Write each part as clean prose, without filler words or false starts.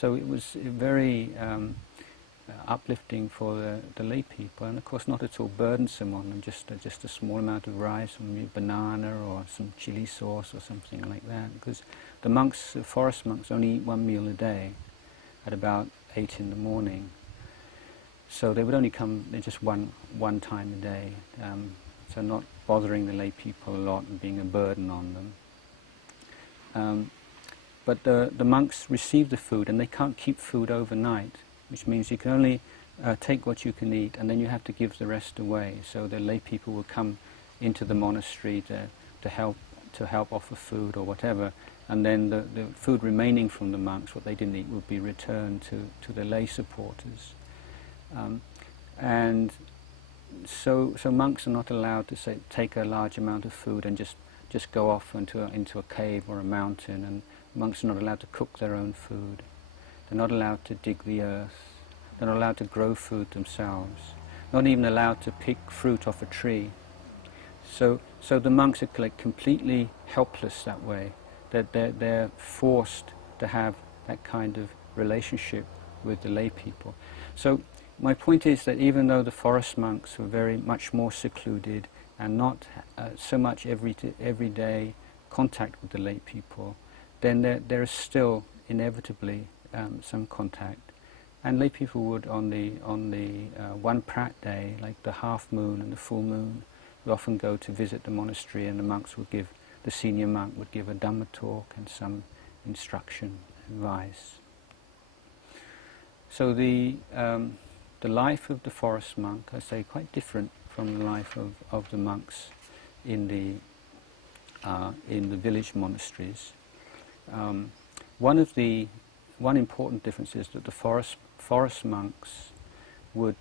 So it was very uplifting for the lay people, and of course not at all burdensome on them, just a small amount of rice, or maybe banana or some chili sauce or something like that, because the monks, the forest monks, only eat one meal a day at about 8 in the morning. So they would only come just one time a day, so not bothering the lay people a lot and being a burden on them. But the monks receive the food, and they can't keep food overnight, which means you can only take what you can eat, and then you have to give the rest away. So the lay people will come into the monastery to help offer food or whatever, and then the food remaining from the monks, what they didn't eat, would be returned to the lay supporters. And so monks are not allowed to take a large amount of food and just go off into a cave or a mountain, and monks are not allowed to cook their own food. They're not allowed to dig the earth. They're not allowed to grow food themselves. Not even allowed to pick fruit off a tree. So the monks are like completely helpless that way. That they're forced to have that kind of relationship with the lay people. So my point is that even though the forest monks were very much more secluded and not so much everyday contact with the lay people, then there is still inevitably some contact. And lay people would on the one prat day, like the half moon and the full moon, would often go to visit the monastery, and the senior monk would give a dhamma talk and some instruction, advice. So the life of the forest monk, I say, quite different from the life of the monks in the village monasteries. One important difference is that the forest monks would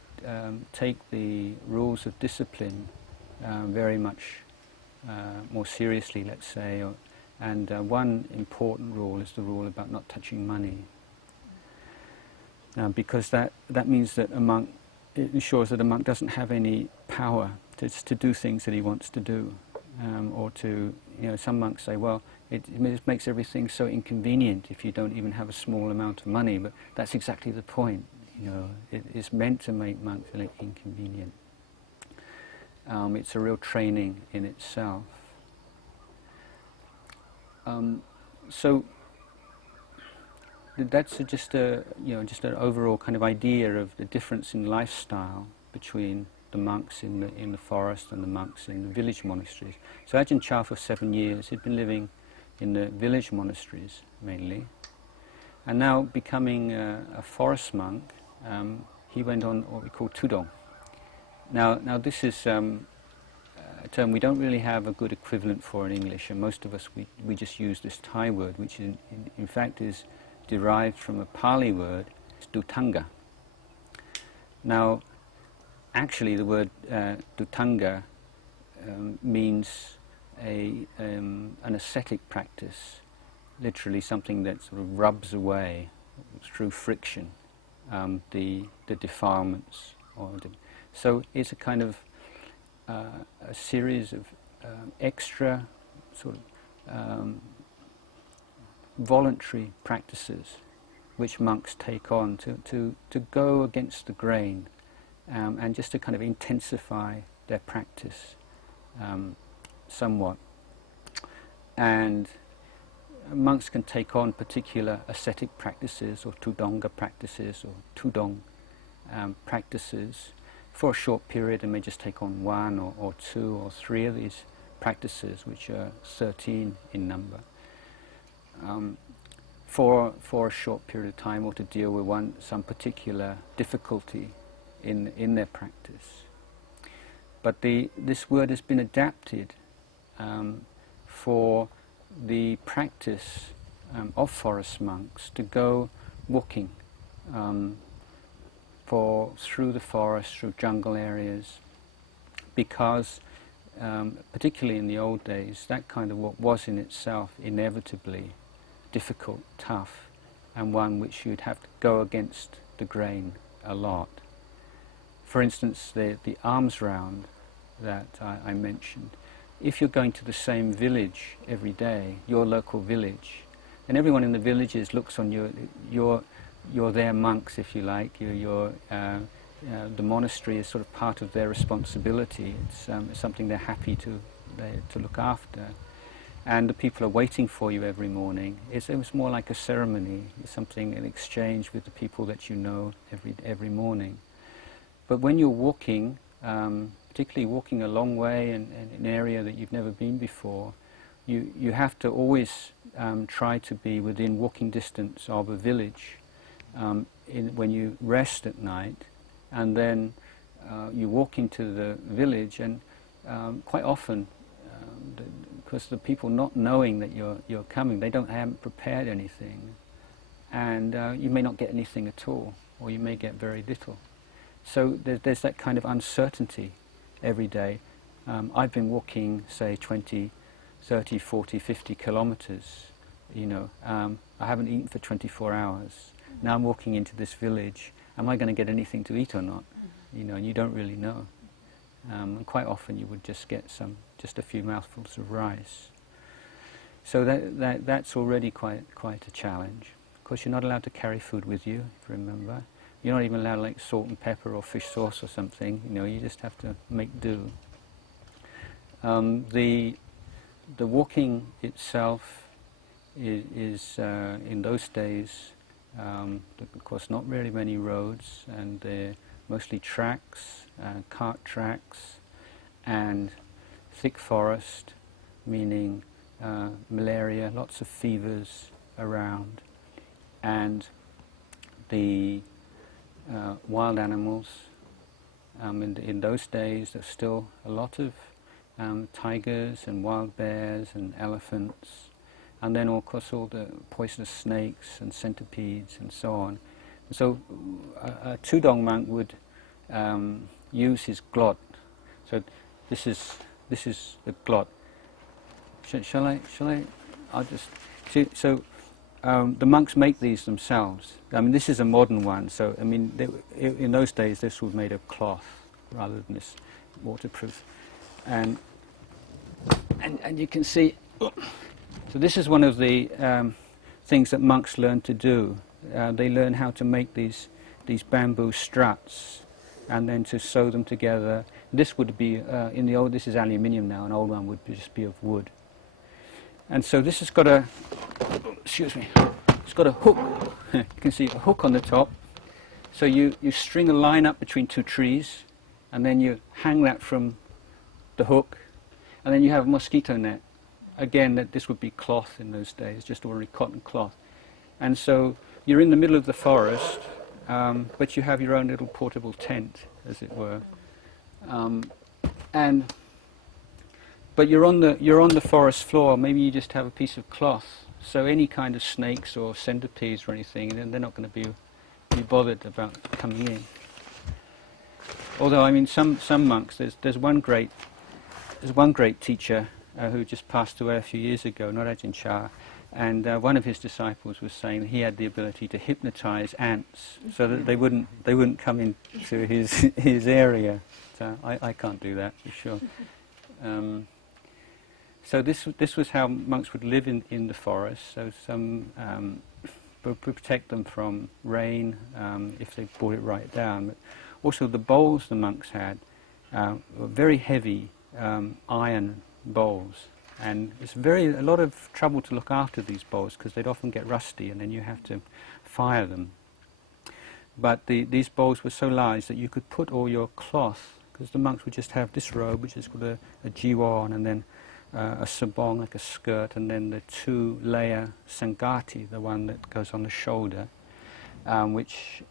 take the rules of discipline very much more seriously, let's say, and one important rule is the rule about not touching money, because that means that it ensures that a monk doesn't have any power to do things that he wants to do, or to, some monks say, well, it makes everything so inconvenient if you don't even have a small amount of money, but that's exactly the point. It is meant to make monks inconvenient. It's a real training in itself. So that's just an overall kind of idea of the difference in lifestyle between the monks in the forest and the monks in the village monasteries. So Ajahn Chah, for 7 years, he'd been living in the village monasteries mainly, and now becoming a forest monk, he went on what we call Tudong. Now this is a term we don't really have a good equivalent for in English, and most of us we just use this Thai word, which in fact is derived from a Pali word, dutanga. Now, actually, the word dutanga means an ascetic practice, literally something that sort of rubs away through friction the defilements. So it's a kind of a series of extra sort of voluntary practices which monks take on to go against the grain, and just to kind of intensify their practice somewhat. And monks can take on particular ascetic practices or Tudonga practices or Tudong practices for a short period, and may just take on 1 or 2 or 3 of these practices, which are 13 in number, for a short period of time, or to deal with some particular difficulty in their practice. But this word has been adapted for the practice of forest monks to go walking through the forest, through jungle areas, because particularly in the old days, that kind of walk was in itself inevitably difficult, tough, and one which you'd have to go against the grain a lot. For instance, the alms round that I mentioned, if you're going to the same village every day, your local village, and everyone in the villages looks on your you're their monks, if you like. The monastery is sort of part of their responsibility. It's something they're happy to look after. And the people are waiting for you every morning. It was more like a ceremony. It's something, an exchange with the people that you know every morning. But when you're walking, particularly walking a long way in an area that you've never been before, you have to always try to be within walking distance of a village when you rest at night, and then you walk into the village, and quite often, because the people not knowing that you're coming, they haven't prepared anything, and you may not get anything at all, or you may get very little. So there's that kind of uncertainty every day. I've been walking, say, 20, 30, 40, 50 kilometers, I haven't eaten for 24 hours. Now I'm walking into this village. Am I going to get anything to eat or not? And you don't really know. And quite often you would just get just a few mouthfuls of rice. So that's already quite a challenge. Of course, you're not allowed to carry food with you, if you remember. You're not even allowed like salt and pepper or fish sauce or something. You just have to make do. The walking itself is in those days, of course, not very many roads, and they're mostly tracks, cart tracks, and thick forest, meaning malaria, lots of fevers around, and the wild animals. In those days, there's still a lot of tigers and wild bears and elephants, and then of course all the poisonous snakes and centipedes and so on. So a Tudong monk would use his glot. So this is the glot. Shall I? I'll just see. So the monks make these themselves. I mean, this is a modern one. So I mean, in those days, this was made of cloth rather than this waterproof. And you can see. So this is one of the things that monks learn to do. They learn how to make these bamboo struts, and then to sew them together. This would be in the old. This is aluminium now. An old one would just be of wood. And so this has got it's got a hook. You can see a hook on the top. So you string a line up between two trees, and then you hang that from the hook, and then you have a mosquito net. Again, this would be cloth in those days, just ordinary cotton cloth. And so you're in the middle of the forest, but you have your own little portable tent, as it were. But you're on the forest floor. Maybe you just have a piece of cloth. So any kind of snakes or centipedes or anything, then they're not going to be bothered about coming in. Although I mean, some monks. There's one great teacher who just passed away a few years ago, not Ajahn Chah, and one of his disciples was saying that he had the ability to hypnotize ants so that they wouldn't come into his area. So I can't do that for sure. So this was how monks would live in the forest. So some would protect them from rain if they brought it right down. But also the bowls the monks had were very heavy iron bowls, and it's a lot of trouble to look after these bowls because they'd often get rusty, and then you have to fire them. But these bowls were so large that you could put all your cloth, because the monks would just have this robe, which is called a jiwon, and then a sabong, like a skirt, and then the two-layer sangati, the one that goes on the shoulder, which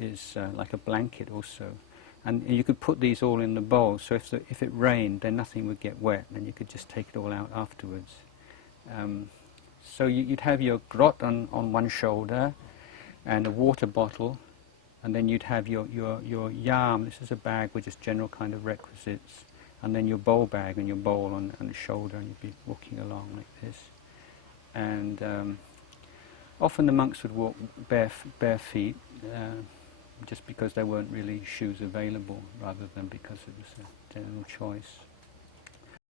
is like a blanket also. And you could put these all in the bowl, so if it rained, then nothing would get wet, and you could just take it all out afterwards. So you'd have your grot on one shoulder, and a water bottle, and then you'd have your yam. This is a bag with just general kind of requisites, and then your bowl bag and your bowl on the shoulder, and you'd be walking along like this. And often the monks would walk bare feet, just because there weren't really shoes available, rather than because it was a general choice.